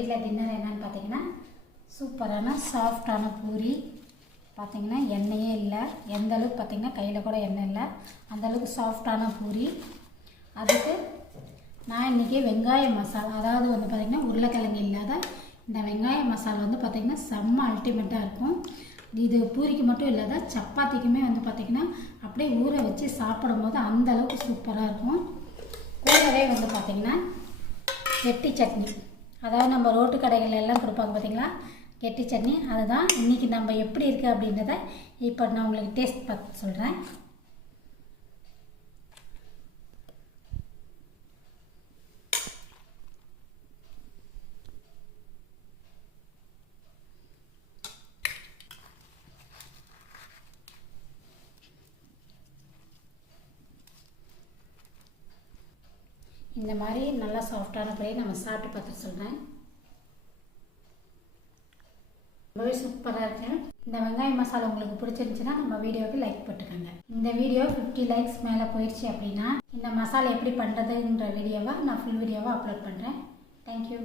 வீட்டில் டின்னர் என்னன்னு பார்த்தீங்கன்னா சூப்பரான சாஃப்டான பூரி. பார்த்திங்கன்னா எண்ணெயே இல்லை, எந்த அளவுக்கு பார்த்திங்கன்னா கையில் கூட எண்ணெய் இல்லை, அந்தளவுக்கு சாஃப்டான பூரி. அதுக்கு நான் இன்றைக்கி வெங்காய மசாலா, அதாவது வந்து பார்த்திங்கன்னா உருளைக்கிழங்கு இல்லாத இந்த வெங்காய மசாலா வந்து பார்த்திங்கன்னா செம்ம அல்டிமேட்டாக இருக்கும். இது பூரிக்கு மட்டும் இல்லாத சப்பாத்திக்குமே வந்து பார்த்திங்கன்னா அப்படியே ஊற வச்சு சாப்பிடும் போது அந்தளவுக்கு சூப்பராக இருக்கும். கூடவே வந்து பார்த்திங்கன்னா கெட்டி சட்னி, அதாவது நம்ம ரோட்டு கடைகள் எல்லாம் கொடுப்பாங்க பார்த்திங்களா, கெட்டி சட்னி. அதுதான் இன்றைக்கி நம்ம எப்படி இருக்குது அப்படின்றத இப்போ நான் உங்களுக்கு டேஸ்ட் பார்த்து சொல்கிறேன். இந்த மாதிரி நல்லா சாஃப்டான பூரி நம்ம சாப்பிட்டு பார்த்துட்டு சொல்கிறேன். ரொம்பவே சூப்பராக இருக்குது. இந்த வெங்காய மசாலா உங்களுக்கு பிடிச்சிருந்துச்சுன்னா நம்ம வீடியோவுக்கு லைக் போட்டுக்கோங்க. இந்த வீடியோ 50 லைக்ஸ் மேலே போயிடுச்சு அப்படின்னா இந்த மசாலா எப்படி பண்ணுறதுன்ற வீடியோவை நான் ஃபுல் வீடியோவாக அப்லோட் பண்ணுறேன். தேங்க்யூ.